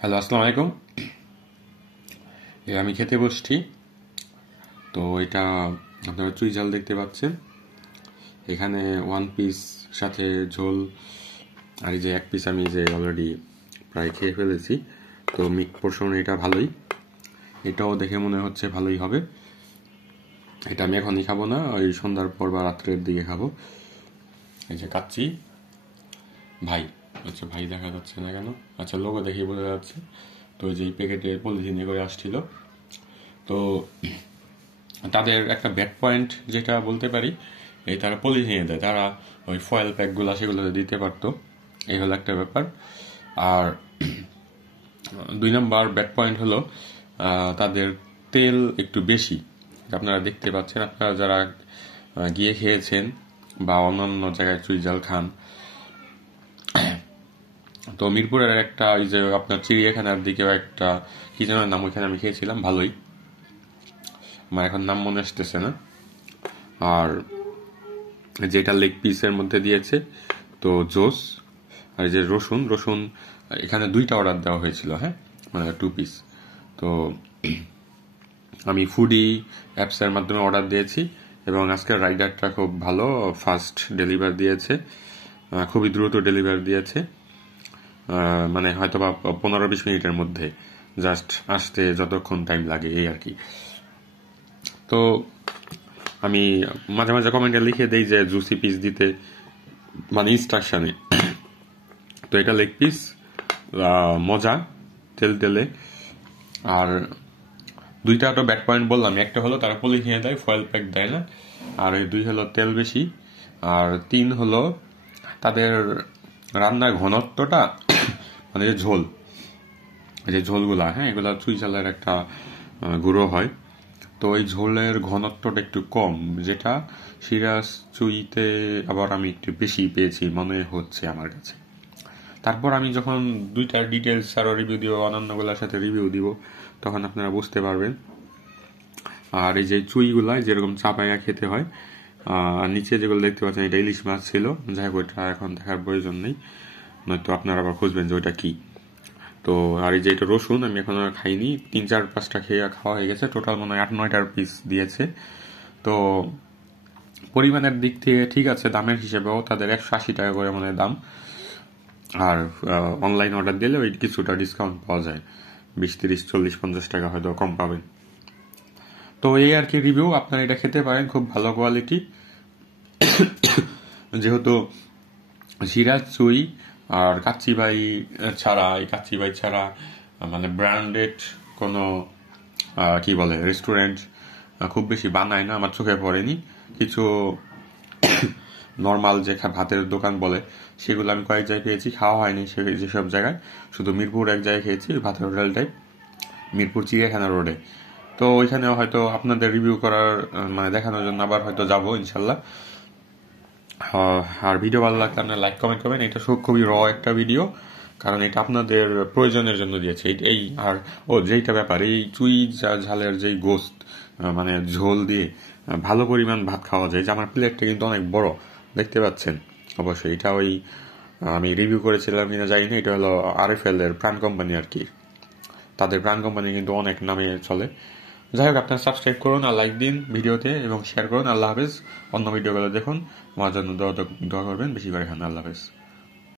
Hello, আসসালামু আলাইকুম। আমি খেতে বসছি। তো এটা আপনারা চুই ঝাল দেখতে পাচ্ছেন। এখানে ওয়ান পিস সাথে ঝোল, আর এই যে এক পিস আমি যে অলরেডি প্রায় খেয়ে ফেলেছি। তো মিড পোর্শন এটা ভালোই, এটাও দেখে মনে হচ্ছে ভালোই হবে। এটা আমি এখনই খাবো না, ওই সন্ধ্যার পর বা রাত্রের দিকে খাবো। এই যে কাচ্চি ভাই, আচ্ছা ভাই দেখা যাচ্ছে না কেন? আচ্ছা, লোগো দেখেই বোঝা যাচ্ছে। তো ওই যে প্যাকেটে পলিথিনে করে আসছিল। তো তাদের একটা ব্যাড পয়েন্ট যেটা বলতে পারি, এই তারা পলিথিনে দেয়, তারা ওই ফয়েল প্যাকগুলো সেগুলোতে দিতে পারতো। এই হলো একটা ব্যাপার। আর দুই নম্বর ব্যাড পয়েন্ট হলো তাদের তেল একটু বেশি। আপনারা দেখতে পাচ্ছেন, আপনারা যারা গিয়ে খেয়েছেন বা অন্যান্য জায়গায় চুই ঝাল খান, তো মিরপুরের একটা ওই যে আপনার চিড়িয়াখানার দিকেও একটা কি যেন নাম, ওইখানে আমি খেয়েছিলাম, ভালোই। আমার এখন নাম মনে আসতেছে না। আর যেটা লেগ পিসের মধ্যে দিয়েছে, তো জোস। আর যে রসুন রসুন এখানে দুইটা অর্ডার দেওয়া হয়েছিল, হ্যাঁ, মানে 2 পিস। তো আমি ফুডি অ্যাপসের মাধ্যমে অর্ডার দিয়েছি, এবং আজকের রাইডারটা খুব ভালো, ফাস্ট ডেলিভার দিয়েছে, খুবই দ্রুত ডেলিভার দিয়েছে। মানে হয়তো বা 15-20 মিনিটের মধ্যে জাস্ট আসতে যতক্ষণ টাইম লাগে এই আর কি। তো আমি মাঝে মাঝে কমেন্টে লিখে দেই যে জুসি পিস দিতে, মানে ইনস্ট্রাকশনে। তো এটা লেগ পিস, মজা, তেল তেলে। আর দুইটা তো ব্যাড পয়েন্ট বললাম, একটা হলো তারা পলিথিনে দেয়, ফয়েল প্যাক দেয় না। আর এই দুই হলো তেল বেশি। আর তিন হলো তাদের রান্নার ঘনত্বটা, মানে যে ঝোল, যে ঝোলগুলা, হ্যাঁ, এগুলা চুই ঝালের একটা গুঁড়ো হয়। তো এই ঝোলের ঘনত্বটা একটু কম, যেটা সিরাজ চুইতে আবার আমি একটু বেশি পেয়েছি মনে হচ্ছে আমার কাছে। তারপর আমি যখন দুইটার ডিটেলস আরও রিভিউ দিব, অন্যান্যগুলোর সাথে রিভিউ দিব, তখন আপনারা বুঝতে পারবেন। আর এই যে চুইগুলা যেরকম চাপাইয়া খেতে হয়, আর নিচে যেগুলো দেখতে পাচ্ছেন, এটা ইলিশ মাছ ছিল। যাই হোক, ওইটা এখন দেখার প্রয়োজন নেই, নয়তো আপনারা আবার খুঁজবেন যে ওইটা কি। তো আর এই যে এটা রসুন, আমি এখন আর খাইনি, 3-4-5টা খাওয়া হয়ে গেছে। টোটাল মনে হয় 8-9টার পিস দিয়েছে। তো পরিমাণের দিক থেকে ঠিক আছে, দামের হিসেবেও তাদের 180 টাকা করে মনে হয় দাম। আর অনলাইন অর্ডার দিলে ওই কিছুটা ডিসকাউন্ট পাওয়া যায়, 20-30-40-50 টাকা হয়তো কম পাবেন। তো এই আর কি রিভিউ, আপনারা এটা খেতে পারেন, খুব ভালো কোয়ালিটি। যেহেতু সিরাজ চুই আর কাচ্চি ভাই ছাড়া, এই কাচ্চি ভাই ছাড়া মানে ব্র্যান্ডেড কোনো কি বলে রেস্টুরেন্ট খুব বেশি বানায় না, আমার চোখে পড়েনি। কিছু নর্মাল যে ভাতের দোকান বলে, সেগুলো আমি কয়েক জায়গায় পেয়েছি, খাওয়া হয়নি যেসব জায়গায়। শুধু মিরপুর এক জায়গায় খেয়েছি, ভাতের হোটেল টাইপ, মিরপুর চিড়িয়াখানা রোডে। তো ওইখানেও হয়তো আপনাদের রিভিউ করার মানে দেখানোর জন্য আবার হয়তো যাবো ইনশাল্লাহ। আর ভিডিও ভালো লাগলে আপনারা লাইক কমেন্ট করবেন। এটা খুবই র একটা ভিডিও, কারণ এটা আপনাদের প্রয়োজনের জন্য দিয়েছে এই। আর যেইটা ব্যাপার, এই চুই ঝালের যেই গোস্ত, মানে ঝোল দিয়ে ভালো পরিমাণ ভাত খাওয়া যায়। যে আমার প্লেটটা কিন্তু অনেক বড়, দেখতে পাচ্ছেন অবশ্যই। এটা ওই আমি রিভিউ করেছিলাম কিনা জানি না, এটা হলো RFL এর প্রাণ কোম্পানি আর কি। তাদের প্রাণ কোম্পানি কিন্তু অনেক নামে চলে। যাই হোক, আপনারা সাবস্ক্রাইব করুন আর লাইক দিন ভিডিওতে, এবং শেয়ার করুন। আল্লাহ হাফেজ। অন্য ভিডিওগুলো দেখুন, আমার জন্য দোয়া করবেন, বেশি করে খান। আল্লাহ হাফেজ।